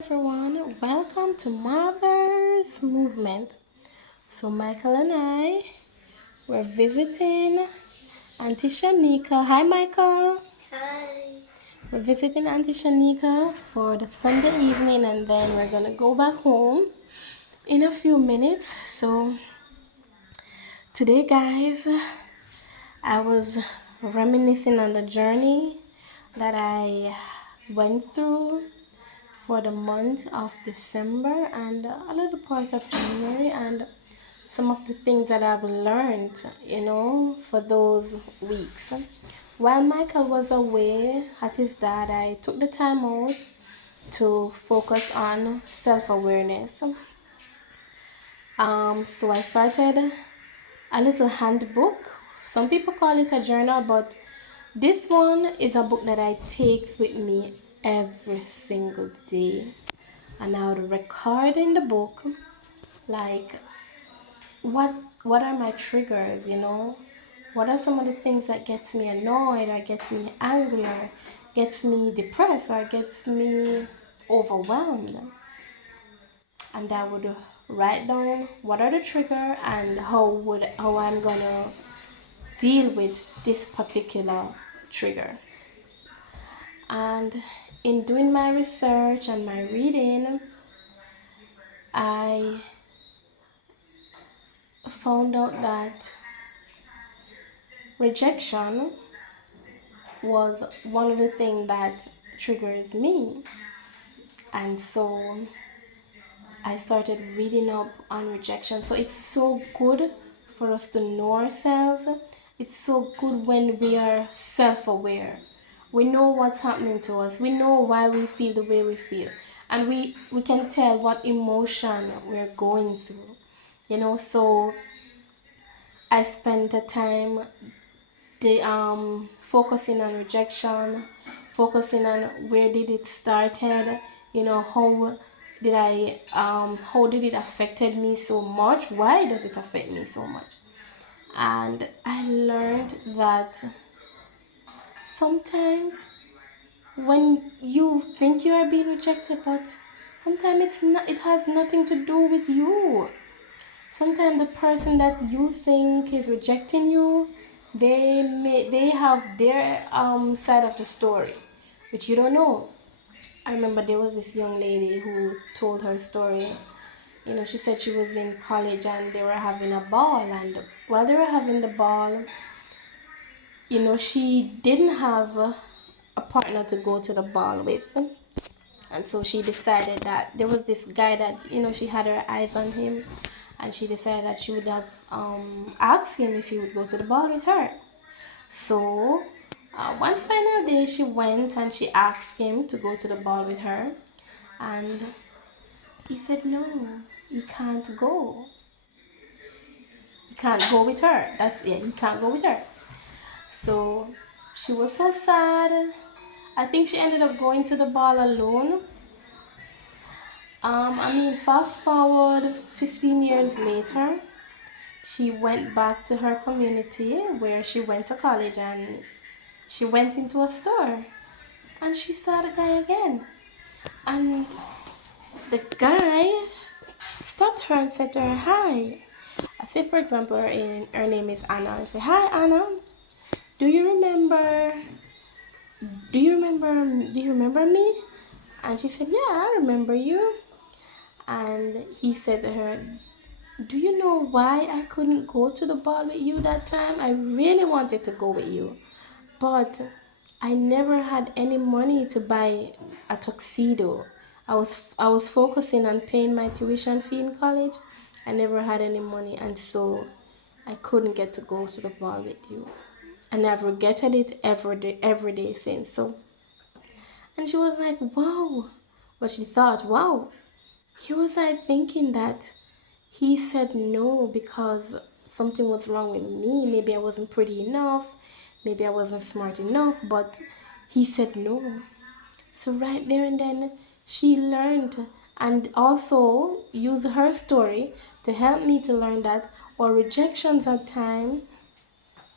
Everyone, welcome to Mother's Movement. So Michael and I were visiting Auntie Shanika. Hi Michael. Hi. We're visiting Auntie Shanika for the Sunday evening and then we're gonna go back home in a few minutes. So today guys, I was reminiscing on the journey that I went through for the month of December and a little part of January and some of the things that I've learned, for those weeks. While Michael was away at his dad, I took the time out to focus on self awareness. So I started a little handbook. Some people call it a journal, but this one is a book that I take with me every single day. And I would record in the book like what what are my triggers, what are some of the things that gets me annoyed or gets me angry or gets me depressed or gets me overwhelmed. And I would write down what are the trigger and how I'm gonna deal with this particular trigger. And in doing my research and my reading, I found out that rejection was one of the things that triggers me. And so I started reading up on rejection. So it's so good for us to know ourselves. It's so good when we are self aware. We know what's happening to us. We know why we feel the way we feel. And we can tell what emotion we're going through. So I spent the time focusing on rejection, focusing on where did it started, how did it affected me so much, why does it affect me so much. And I learned that sometimes when you think you are being rejected, but sometimes it has nothing to do with you. Sometimes the person that you think is rejecting you, they have their side of the story, which you don't know. I remember there was this young lady who told her story. She said she was in college and they were having a ball, and while they were having the ball, she didn't have a partner to go to the ball with. And so she decided that there was this guy that, she had her eyes on him. And she decided that she would have asked him if he would go to the ball with her. So one final day she went and she asked him to go to the ball with her. And he said, no, you can't go. You can't go with her. You can't go with her. So she was so sad. I think she ended up going to the ball alone. Fast forward 15 years later, she went back to her community where she went to college and she went into a store and she saw the guy again. And the guy stopped her and said to her, hi. I say, for example, her name is Anna. I say, hi, Anna. Do you remember? Do you remember me? And she said, yeah, I remember you. And he said to her, do you know why I couldn't go to the ball with you that time? I really wanted to go with you, but I never had any money to buy a tuxedo. I was focusing on paying my tuition fee in college. I never had any money, and so I couldn't get to go to the ball with you. And I've regretted it every day since. So, and she was like, wow. But she thought, wow, he was like thinking that he said no because something was wrong with me. Maybe I wasn't pretty enough. Maybe I wasn't smart enough. But he said no. So, right there and then, she learned and also used her story to help me to learn that our rejections at times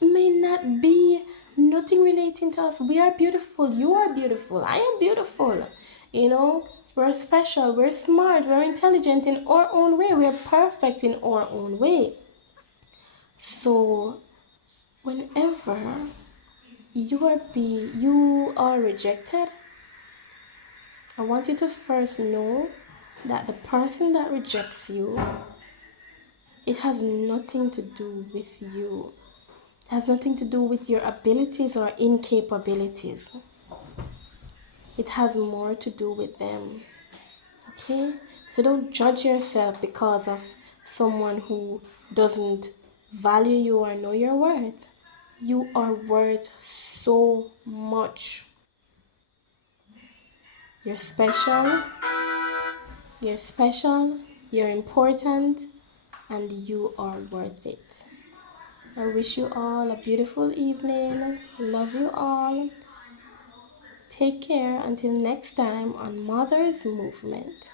may not be nothing relating to us. We are beautiful. You are beautiful. I am beautiful. You know, We're special, we're smart, we're intelligent in our own way, we're perfect in our own way. So, whenever you are rejected, I want you to first know that the person that rejects you, it has nothing to do with you. It has nothing to do with your abilities or incapabilities. It has more to do with them. Okay? So don't judge yourself because of someone who doesn't value you or know your worth. You are worth so much. You're special, you're special, you're important, and you are worth it. I wish you all a beautiful evening. Love you all. Take care until next time on Mother's Movement.